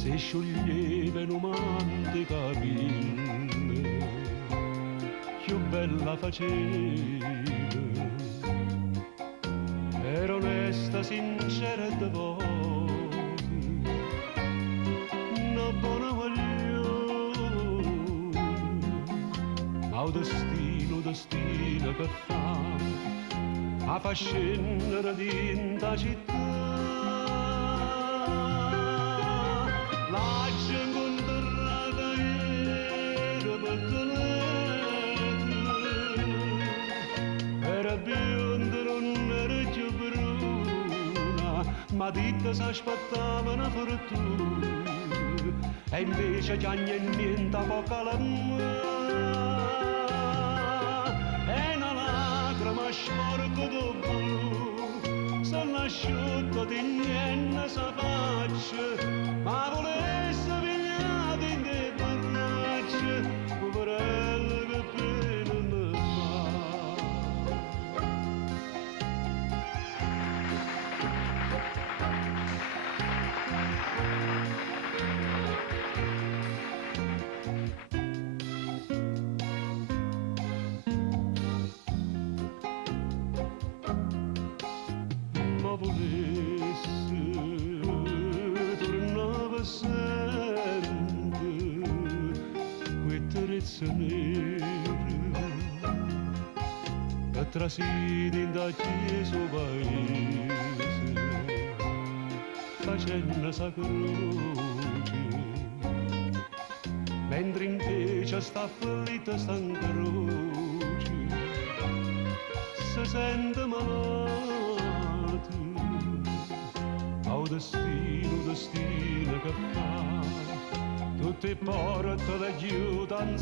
se scioglievano mante capille, più bella faceva, era onesta, sincera e devota, una buona guagliona, ma il destino che fa, a fa scendere dinta città. La gente incontrata era pettonata, era bionda, non era più bruna, ma dita si aspettava una fortuna, e invece già niente a poca l'amore. E una lacrima sporca di blu, sono asciutto di niente sa faccia, ma volesse pigliare in te braccia, poverella che pena mi fa. Ma volesse tornava sempre quei trezze nere che trasidi da chiesa paese facendo sa croce, mentre invece sta afflitta sta in croce si sente malata. Oh destino che fa, tutte porte le chiudono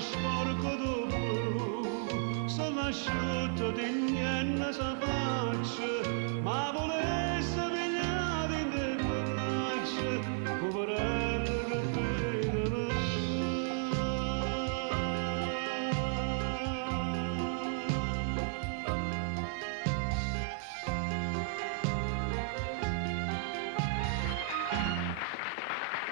sporco di blu, sono asciutto di